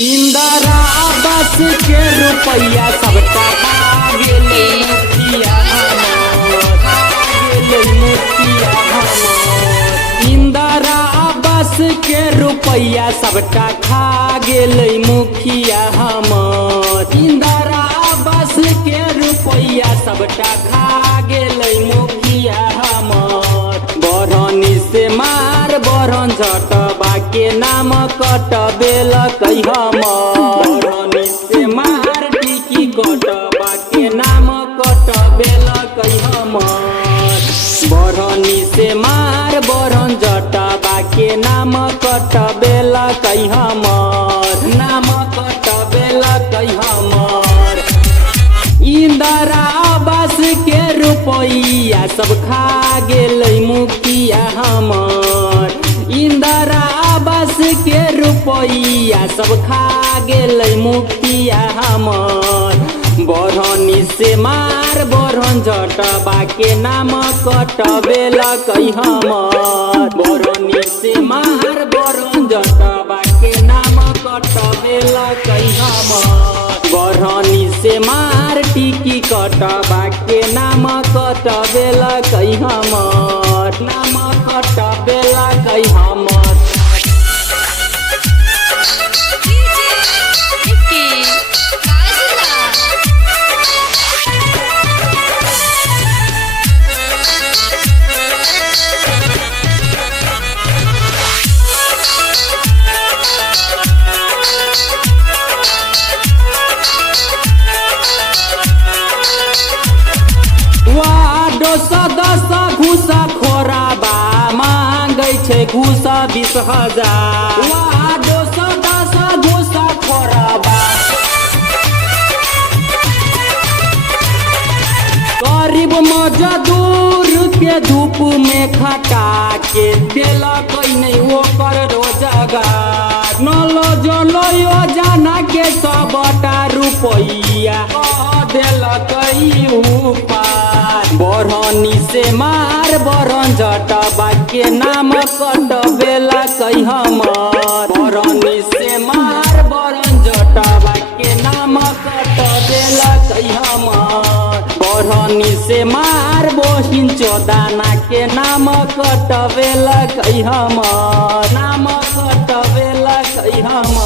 इंदिरा आवास के रुपया सबका खा गेलै मुखिया हमर, खा गेलै मुखिया हमर। इंदिरा आवास के रुपया सबका खा गेलै मुखिया हमर। इंदिरा आवास के रुपया सबका खा गेलै मुखिया हमर। बरहनी से मार बरहन झटबा के नाम कटबेलकै हमर। बरहनी से मार टिकी कटबा के नाम कटबेलकै हमर। बरहनी से मार बरहन झटबा के नाम कटबेलकै हमर, नाम कटबेलकै हमर। इंदिरा आवास के रुपया सब खा गेलै मुखिया हमर। इंदिरा आवास के रुपया सब खा गेलै मुखिया हमर। बरहनी से मार बरहन झटबा के नाम कटबेलकै हमर। बरहनी से मार बरहन झटबा के नाम कटबेलकै हमर। बरहनी से मार टिकी कटबा के नाम कटबेलकै हमर, नाम कटबेलकै हमर। वार्डो सदस्य घूसा खोराबा मांगै छै घूस 20,000। वार्डो सदस्य घूसा खोराबा गरीब मजदूर के धूप में खटा के देलकै नहीं ओकर रोजगार। नलो जलो योजना के सबटा रुपया देलकै ऊपर। बरहनी से मार बरहन झटबा के नाम कटबेलकै हमर। बरहनी से मार बरहन झटबा के नाम कटबेलकै हमर। बरहनी से मार बहिन चौदाना के नाम कटबेलकै हमर, नाम कटबेलकै हमर।